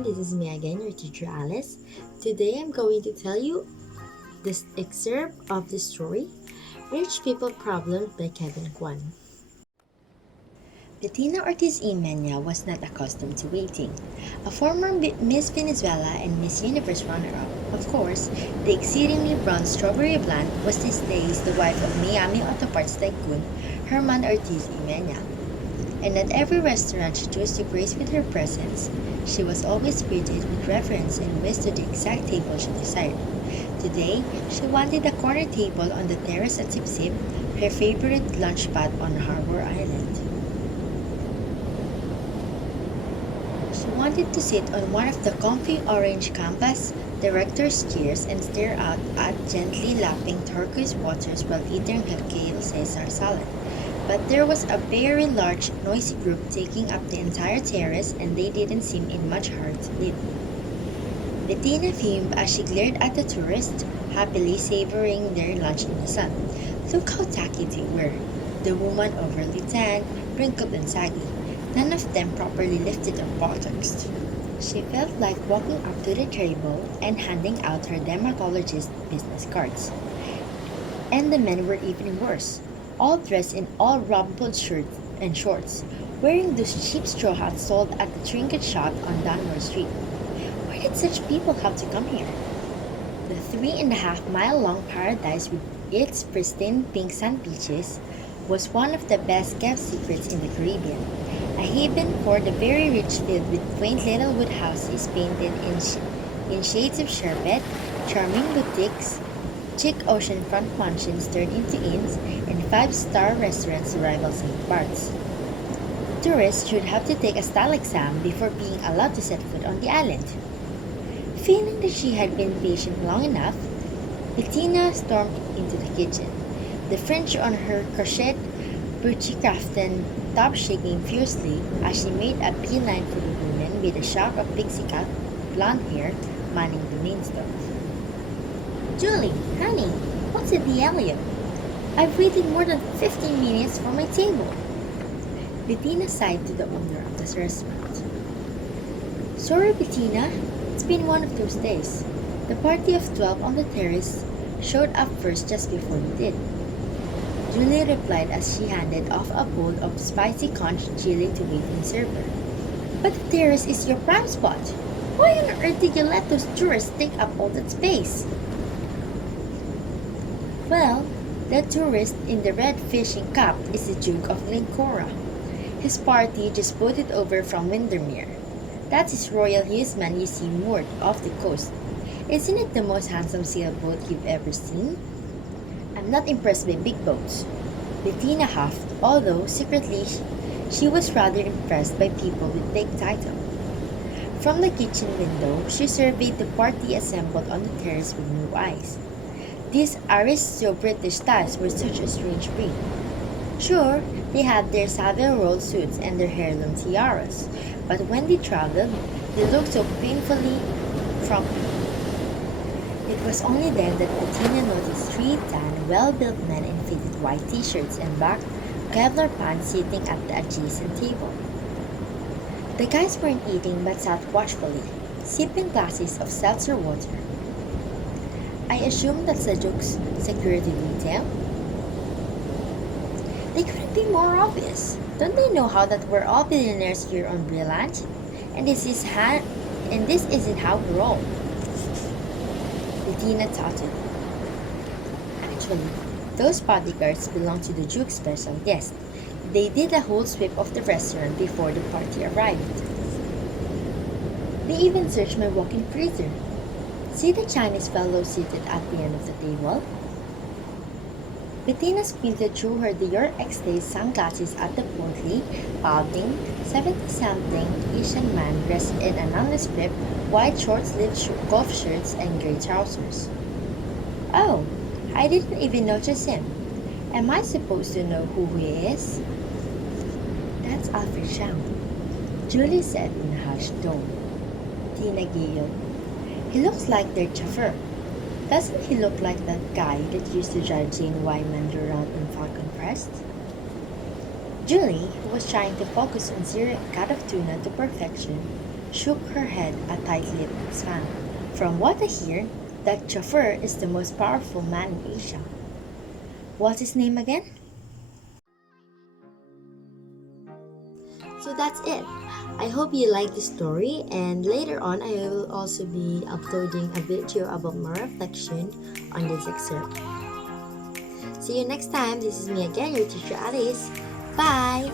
everyone, this is me again, your teacher Alice. Today I'm going to tell you this excerpt of the story Rich People Problems by Kevin Kwan. Bettina Ortiz y Mena was not accustomed to waiting. A former Miss Venezuela and Miss Universe runner-up, of course, the exceedingly blonde strawberry blonde was these days the wife of Miami Auto Parts tycoon Herman Ortiz y Mena. And at every restaurant she chose to grace with her presence, she was always greeted with reverence and whisked to the exact table she desired. Today, she wanted a corner table on the terrace at Sip Sip, her favorite lunch spot on Harbor Island. She wanted to sit on one of the comfy orange canvas director's chairs and stare out at gently lapping turquoise waters while eating her kale Caesar salad. But there was a very large, noisy group taking up the entire terrace, and they didn't seem in much hurry to leave. Bettina fumed as she glared at the tourists, happily savoring their lunch in the sun. Look how tacky they were. The woman overly tan, wrinkled and saggy. None of them properly lifted their buttocks. She felt like walking up to the table and handing out her dermatologist business cards. And the men were even worse, all dressed in all rumpled shirts and shorts, wearing those cheap straw hats sold at the trinket shop on Dunmore Street. Why did such people have to come here? The 3.5-mile-long paradise with its pristine pink sand beaches was one of the best-kept secrets in the Caribbean, a haven for the very rich filled with quaint little wood houses painted in shades of sherbet, charming boutiques, chic oceanfront mansions turned into inns, and five-star restaurants to rival St. Bart's. Tourists should have to take a style exam before being allowed to set foot on the island. Feeling that she had been patient long enough, Bettina stormed into the kitchen, the fringe on her crochet Birchie-crafted top shaking fiercely as she made a beeline for the woman with a shock of pixie cut blonde hair manning the main stove. Julie, honey, what's the dealio? I've waited more than 15 minutes for my table. Bettina sighed to the owner of the restaurant. Sorry, Bettina, it's been one of those days. The party of 12 on the terrace showed up first just before you did. Julie replied as she handed off a bowl of spicy conch chili to waiting server. But the terrace is your prime spot. Why on earth did you let those tourists take up all that space? Well, the tourist in the red fishing cap is the Duke of Glencora. His party just boated over from Windermere. That's his Royal Hughesman you see moored off the coast. Isn't it the most handsome sailboat you've ever seen? I'm not impressed by big boats. Bettina huffed, although secretly she was rather impressed by people with big title. From the kitchen window, she surveyed the party assembled on the terrace with new eyes. These aristo-British styles were such a strange breed. Sure, they had their Savile-Row suits and their heirloom tiaras, but when they traveled, they looked so painfully frumpy. It was only then that Bettina noticed three tan, well-built men in faded white t-shirts and black Kevlar pants sitting at the adjacent table. The guys weren't eating but sat watchfully, sipping glasses of seltzer water. I assume that's the Duke's security detail. They couldn't be more obvious. Don't they know how that we're all billionaires here on Brilliant? And this isn't how we roll. Bettina touted. Actually, those bodyguards belong to the Duke's special guest. They did a whole sweep of the restaurant before the party arrived. They even searched my walk-in freezer. See the Chinese fellow seated at the end of the table? Bettina squinted through her Dior X-Day sunglasses at the portly, balding, 70-something Asian man dressed in a nondescript white short-sleeved golf shirts and gray trousers. Oh, I didn't even notice him. Am I supposed to know who he is? That's Alfred Chang, Julie said in a hushed tone. Tina giggled. He looks like their chauffeur. Doesn't he look like that guy that used to drive Jane Wyman around in Falcon Crest? Julie, who was trying to focus on searing a cut of tuna to perfection, shook her head, a tight-lipped smile. From what I hear, that chauffeur is the most powerful man in Asia. What's his name again? So that's it. I hope you like the story, and later on I will also be uploading a video about my reflection on this excerpt. See you next time. This is me again, your teacher Alice. Bye!